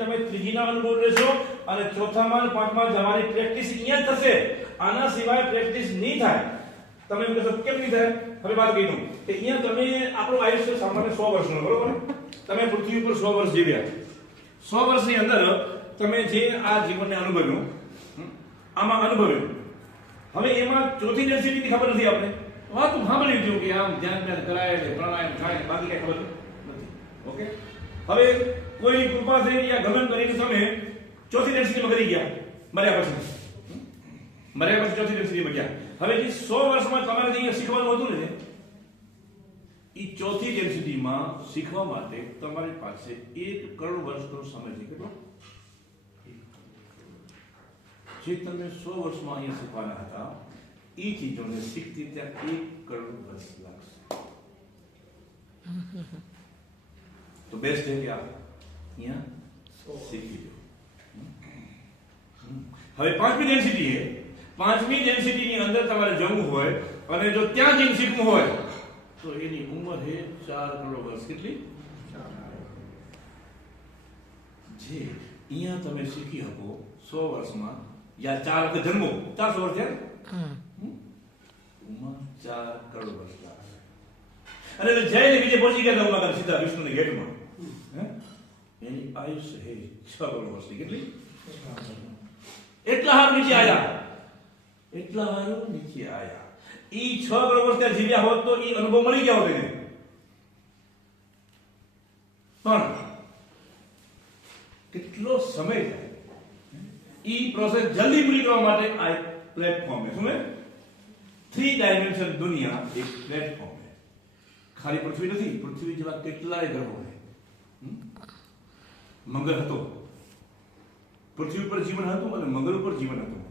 તમે ત્રીજીના અનુભવ લેશો અને ચોથામાં અને પાંચમા તમારી પ્રેક્ટિસ અહીંયા જ થશે. આના સિવાય પ્રેક્ટિસ નહીં થાય. તમે એમ કહેશો કેમ નહીં થાય? હવે વાત કહી દઉં કે અહીંયા તમે આપણું આયુષ્ય સામાન્ય 100 વર્ષનું, બરોબર? તમે પૃથ્વી ઉપર 100 વર્ષ જીવ્યા. 100 વર્ષની અંદર તમે જે આ જીવનને અનુભવ્યું, આમાં અનુભવ્યું, હવે એમાં ચોથી ડેન્સિટીની ખબર નથી આપણે. વાત સાંભળી લીધું કે આમ ધ્યાન કરાય એટલે પ્રાણાયામ થાય, બાકી કઈ ખબર નથી. ઓકે, હવે કોઈ કૃપા થઈ ગયા ગમન કરીને તમે ચોથી ડેન્સિટીમાં કરી ગયા, મર્યા પછી ચોથી ડેન્સિટીમાં ગયા. હવે જે 100 વર્ષમાં તમારે જે અહીંયા શીખવાનું હતું ને, એ ચોથી ડેન્સિટીમાં શીખવા માટે તમારી પાસે 1 કરોડ વર્ષનો સમય છે. કેટલો? જે તમે 100 વર્ષમાં અહીંયા શીખવાના હતા એ ચીજોને શીખતી ત્યાં 1 કરોડ વર્ષ લાગશે. તો બેસ્ટ છે કે આપ અહીંયા શીખી લો. હવે પાંચમી ડેન્સિટી છે. પાંચમી ડેન્સિટીની અંદર તમારે જવું હોય અને જો ત્યાં જઈને શીખવું હોય તો એની ઉંમર છે 4 કરોડ વર્ષ. કેટલી? જે અહીંયા તમે શીખી શકો 100 વર્ષમાં યા 4 વખત જન્મો, 400 વર્ષ થયા, ઉંમર 4 કરોડ વર્ષ લાગશે. અને જઈને બીજે પહોંચી ગયા ઉમા સીધા વિષ્ણુની ગેટમાં, એની આયુષ્ય છે 6 કરોડ વર્ષની. કેટલી? એટલા હાર નીચે આયા, એટલા હાર નીચે આયા. ઈ 6 કરોડ વર્ષ ત્યાં જીવ્યા હોત તો ઈ અનુભવ મળી ગયા હોત એને. પણ કેટલો સમય થાય. ઈ પ્રોસેસ જલ્દી પૂરી કરવા માટે આ એક પ્લેટફોર્મ છે. શું છે? 3 ડાયમેન્શન દુનિયા એક પ્લેટફોર્મ છે. ખાલી પૃથ્વી નથી, પૃથ્વી જેવા કેટલાય ગ્રહો છે. મંગળ હતો, પૃથ્વી ઉપર જીવન હતું અને મંગળ ઉપર જીવન હતું.